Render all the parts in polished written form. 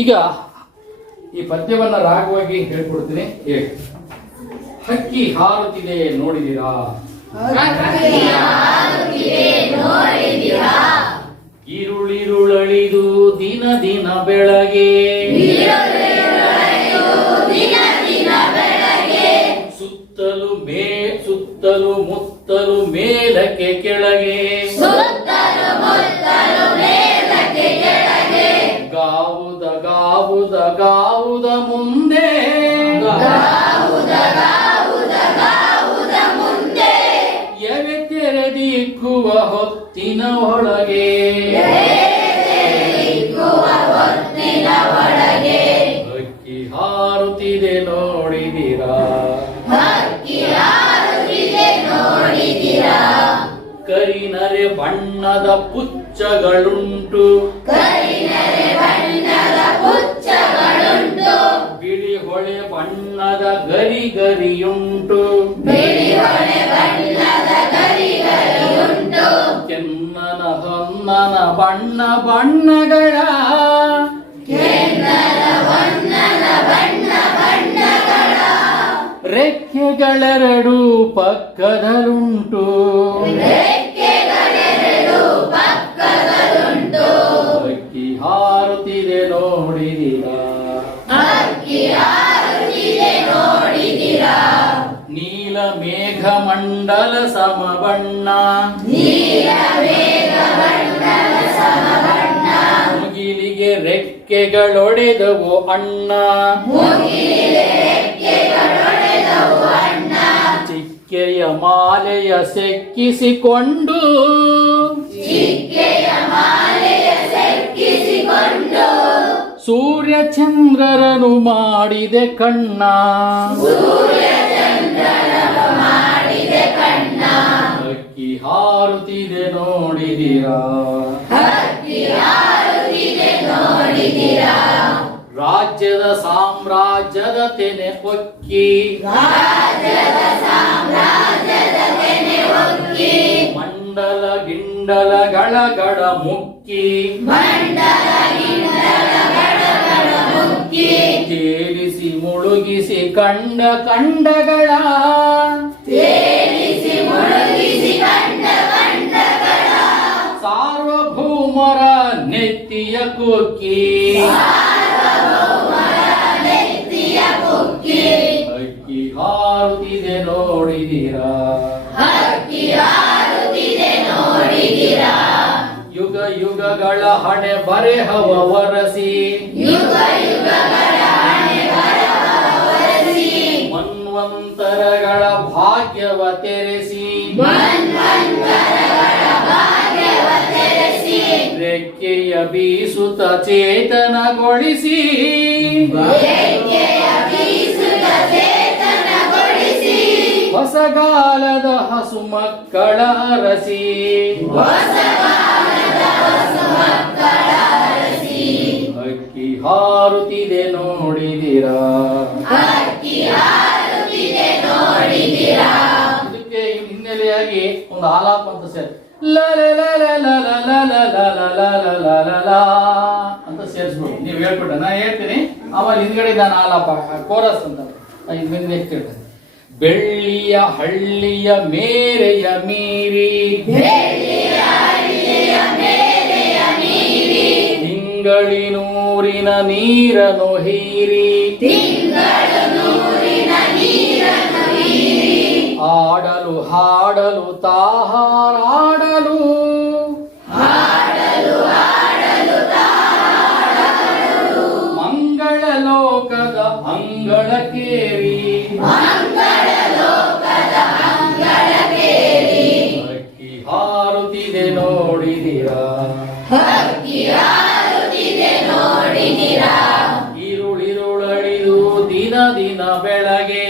ಈಗ ಈ ಪದ್ಯವನ್ನ ರಾಗವಾಗಿ ಹೇಳ್ಕೊಡ್ತೀನಿ. ಹೇಳಿ. ಹಕ್ಕಿ ಹಾರುತ್ತಿದೆ ನೋಡಿದಿರಾ, ಇರುಳಿರುಳಳಿದು ದಿನ ದಿನ ಬೆಳಗ್ಗೆ, ಸುತ್ತಲು ಮುತ್ತಲು ಮೇಲಕ್ಕೆ ಕೆಳಗೆ, ಗಾವುದ ಮುಂದೆ, ಎವೆ ತೆರೆದಿಕ್ಕುವ ಹೊತ್ತಿನ ಒಳಗೆ, ಹಕ್ಕಿ ಹಾರುತ್ತಿದೆ ನೋಡಿದಿರಾ, ಕರಿನರೆ ಬಣ್ಣದ ಪುಚ್ಚಗಳುಂಟು, ಬಿಳಿ ಹೊಳೆ ಬಣ್ಣದ ಗರಿಗರಿಯುಂಟು, ಕೆನ್ನನ ಹೊನ್ನನ ಬಣ್ಣ ಬಣ್ಣಗಳ, ರೆಕ್ಕೆಗಳೆರಡು ಪಕ್ಕದಲ್ಲುಂಟು, ಹಕ್ಕಿ ಹಾರುತ್ತಿದೆ ನೋಡಿದಿರಾ, ನೀಲ ಮೇಘ ಮಂಡಲ ಸಮಬಣ್ಣ, ಮುಗಿಲಿಗೆ ರೆಕ್ಕೆಗಳೊಡೆದವು ಅಣ್ಣ, ಚಿಕ್ಕೆಯ ಮಾಲೆಯ ಸೆಕ್ಕಿಸಿಕೊಂಡು, ಸೂರ್ಯ ಚಂದ್ರರನು ಮಾಡಿದೆ ಕಣ್ಣ, ಹಕ್ಕಿ ಹಾರುತ್ತಿದೆ ನೋಡಿದಿರಾ, ರಾಜ್ಯದ ಸಾಮ್ರಾಜ್ಯದ ತೆನೆ ಹೊಕ್ಕಿ, ಮಂಡಲ ಗಿಂಡಲಗಳ ಗಡ ಮುಕ್ಕಿ, ತೇಲಿಸಿ ಮುಳುಗಿಸಿ ಕಂಡ ಕಂಡಗಳ, ಸಾರ್ವಭೌಮರ ನೆತ್ತಿಯ ಕೊಕ್ಕಿ, ಹಕ್ಕಿ ಹಾರುತ್ತಿದೆ ನೋಡಿದಿರಾ, ಯುಗ ಯುಗಗಳ ಹಣೆ ಬರೆಹವ ವರಸಿ, ಮನ್ವಂತರಗಳ ಭಾಗ್ಯವ ತೆರೆಸಿ, ರೆಕ್ಕೆಯ ಬೀಸುತ್ತ ಚೇತನಗೊಳಿಸಿ, ಹೊಸಗಾಲದ ಹಸು ಮಕ್ಕಳ ಅರಸಿ, ಹಕ್ಕಿ ಹಾರುತ್ತಿದೆ ನೋಡಿದಿರಾ, ಇದಕ್ಕೆ ಹಿನ್ನೆಲೆಯಾಗಿ ಒಂದು ಆಲಾಪ ಅಂತ ಸೇರಿ ಅಂತ ಸೇರಿಸ್ಬಿಟ್ಟು ನೀವು ಹೇಳ್ಬಿಟ್ಟ, ನಾ ಹೇಳ್ತೀನಿ ಆಮೇಲೆ ಹಿಂದ್ಗಡೆ ನಾನು ಆಲಾಪ ಕೋರಸ್ ಅಂತ ನೆಕ್ಸ್ಟ್ ಹೇಳ್ತೇನೆ. ಬೆಳ್ಳಿಯ ಹಳ್ಳಿಯ ಮೇರೆಯ ಮೀರಿ, ತಿಂಗಳಿನೂರಿನ ನೀರನು ಹೀರಿ, ಆಡಲು ಹಾಡಲು ತಾಹಾರಾಡಲು, ಮಂಗಳ ಲೋಕದ ಅಂಗಳಕ್ಕೇರಿ, ಹಕ್ಕಿ ಹಾರುತ್ತಿದೆ ನೋಡಿದಿರಾ, ಇರುಳಿರುಳಳಿದು ದಿನ ದಿನ ಬೆಳಗ್ಗೆ,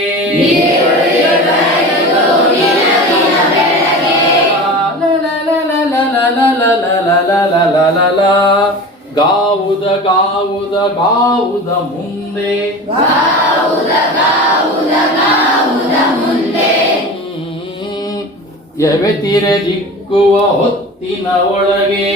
ಗಾವುದ ಮುಂದೆ, ಎವೆ ತಿರೆದಿಕ್ಕುವ ಹೊತ್ತಿನ ಒಳಗೆ,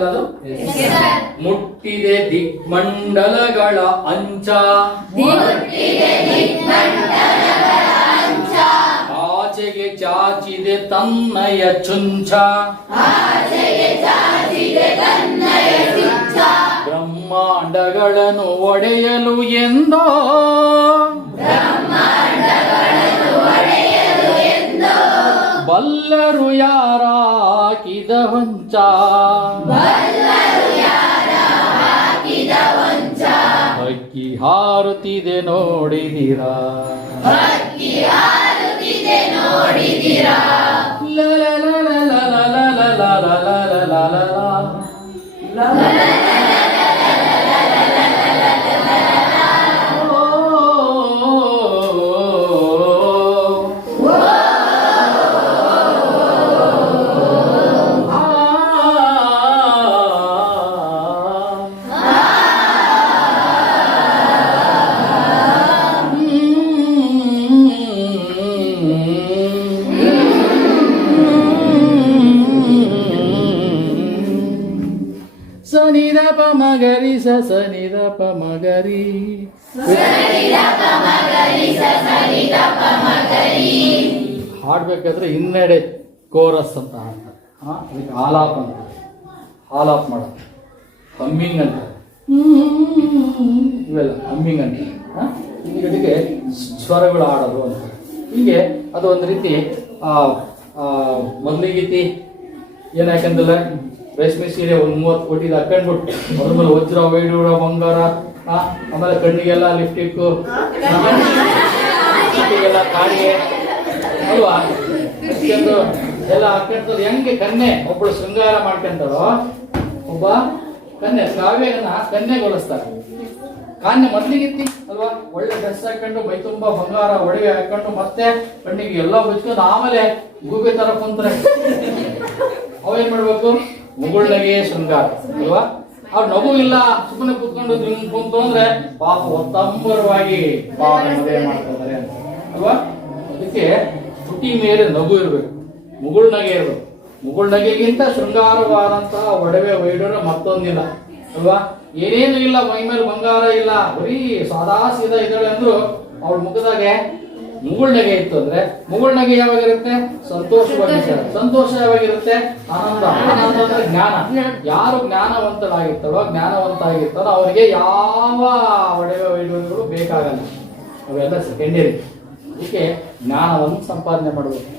ಆಯ್ತಲ್ಲ ಅದು. ಮುಟ್ಟಿದೆ ದಿಗ್ಮಂಡಲಗಳ ಅಂಚ, ಆಚೆಗೆ ಚಾಚಿದೆ ತನ್ನಯ ಚುಂಚ, ಬ್ರಹ್ಮಾಂಡಗಳನ್ನು ಒಡೆಯಲು ಎಂದೋ, ಬಲ್ಲರು ಯಾರಾಕಿದ ಹೊಂಚ, ಹಕ್ಕಿ ಹಾರುತ್ತಿದೆ ನೋಡಿದಿರಾ, ಸನಿದಪ ಮಗರಿ ಸನಿದಪ ಮಗರಿ, ಹಾಡ್ಬೇಕಾದ್ರೆ ಹಿನ್ನಡೆ ಕೋರಸ್ ಅಂತ ಹಾಡ್ತಾರೆ. ಅದಕ್ಕೆ ಆಲಾಪ್ ಅಂತ, ಆಲಾಪ್ ಮಾಡೋದು, ಹಮ್ಮಿಂಗ್ ಅಂತ, ಇವೆಲ್ಲ ಹಮ್ಮಿಂಗ್ ಅಂತ. ಹಿಂದಿಗೆ ಸ್ವರಗಳು ಆಡೋದು ಅಂತ. ಹೀಗೆ ಅದು ಒಂದು ರೀತಿ ಮೊದಲಿಗೀತಿ ಏನಾಕಂದಿಲ್ಲ, ರೇಷ್ಮೆ ಸೀರೆ ಒಂದು 30 ಕೋಟಿದು ಹಾಕೊಂಡ್ಬಿಟ್ಟು ಅದ್ರ ಮೇಲೆ ವಜ್ರ ವೈಡೂರ ಬಂಗಾರ, ಆಮೇಲೆ ಕಣ್ಣಿಗೆಲ್ಲ ಲಿಪ್ಟಿಕ್ಕು, ಲಿಪ್ಟಿಗೆಲ್ಲ ಕಾಡಿಗೆ ಅಲ್ವಾ ಹಾಕ್ಕೊಂಡು ಎಲ್ಲ ಹಾಕೊಂಡ್ರೆ ಹೆಂಗೆ ಕನ್ಯೆ ಒಬ್ಬಳು ಶೃಂಗಾರ ಮಾಡ್ಕೊಂತಾರೋ, ಒಬ್ಬ ಕನ್ಯೆ ಕಾವ್ಯನ ಕನ್ಯೆಗೊಳಿಸ್ತಾರೆ. ಕಾನ್ಯ ಮೊದಲಿಗಿತ್ತಿ ಅಲ್ವಾ, ಒಳ್ಳೆ ಡ್ರೆಸ್ ಹಾಕೊಂಡು ಮೈ ತುಂಬ ಬಂಗಾರ ಒಡವೆ ಹಾಕೊಂಡು ಮತ್ತೆ ಕಣ್ಣಿಗೆ ಎಲ್ಲ ಮುಚ್ಕೊಂಡು ಆಮೇಲೆ ಗೂಬೆ ತರ ಕುಂತ್ರೆ ಅವೇನ್ ಮಾಡ್ಬೇಕು, ಮುಗುಳ್ನಗೆ ಶೃಂಗಾರ ಅಲ್ವಾ. ಅವ್ರು ನಗು ಇಲ್ಲ, ಸುಮ್ಮನೆ ಕುತ್ಕೊಂಡು ಕುಂತು ಅಂದ್ರೆ ಪಾಪ ಒತ್ತಂಬರವಾಗಿ ಮದುವೆ ಮಾಡ್ತಾರೆ ಅಲ್ವಾ. ಅದಕ್ಕೆ ತುಟಿ ಮೇಲೆ ನಗು ಇರ್ಬೇಕು, ಮುಗುಳ್ನಗೆ ಇರ್ಬೇಕು. ಮುಗುಳ್ನಗೆಗಿಂತ ಶೃಂಗಾರವಾದಂತಹ ಒಡವೆ ವೈಡೂರ ಮತ್ತೊಂದಿಲ್ಲ ಅಲ್ವಾ. ಏನೇನು ಇಲ್ಲ, ಮೈ ಮೇಲೆ ಬಂಗಾರ ಇಲ್ಲ, ಬರೀ ಸಾದಾ ಸೀದಾ ಇದ್ದಾಳೆ ಅಂದ್ರು ಅವಳ ಮುಖದಾಗೆ ಮುಗುಳ್ನಗೆ ಇತ್ತು ಅಂದ್ರೆ, ಮುಗುಳ್ನಗೆ ಯಾವಾಗಿರುತ್ತೆ, ಸಂತೋಷವಾಗಿರ್ತಾರೆ. ಸಂತೋಷ ಯಾವಾಗಿರುತ್ತೆ, ಆನಂದ. ಆನಂದ ಅಂದ್ರೆ ಜ್ಞಾನ. ಯಾರು ಜ್ಞಾನವಂತರಾಗಿರ್ತಾರೋ ಅವರಿಗೆ ಯಾವ ಒಡವೆ ವೈಡೂರ್ಯಗಳು ಬೇಕಾಗಲ್ಲ, ಅವೆಲ್ಲ ಸೆಕೆಂಡರಿ. ಅದಕ್ಕೆ ಜ್ಞಾನವನ್ನು ಸಂಪಾದನೆ ಮಾಡಬೇಕು.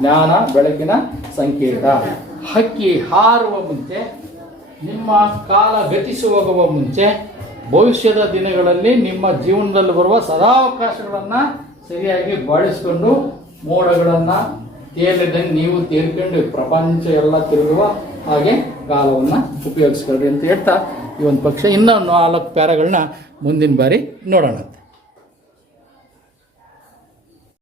ಜ್ಞಾನ ಬೆಳಕಿನ ಸಂಕೇತ. ಹಕ್ಕಿ ಹಾರುವ ಮುಂಚೆ, ನಿಮ್ಮ ಕಾಲ ಗತಿಸಿ ಹೋಗುವ ಮುಂಚೆ, ಭವಿಷ್ಯದ ದಿನಗಳಲ್ಲಿ ನಿಮ್ಮ ಜೀವನದಲ್ಲಿ ಬರುವ ಸದಾವಕಾಶಗಳನ್ನು ಸರಿಯಾಗಿ ಬಳಸಿಕೊಂಡು ಮೋಡಗಳನ್ನು ತೇಲಿದಂಗೆ ನೀವು ತೇಲ್ಕೊಂಡು ಪ್ರಪಂಚ ಎಲ್ಲ ತಿರುಗುವ ಹಾಗೆ ಕಾಲವನ್ನು ಉಪಯೋಗಿಸ್ಕೊಳ್ರಿ ಅಂತ ಹೇಳ್ತಾ ಈ ಒಂದು ಪಕ್ಷ ಇನ್ನೂ 4 ಪ್ಯಾರಾಗಳನ್ನ ಮುಂದಿನ ಬಾರಿ ನೋಡೋಣ.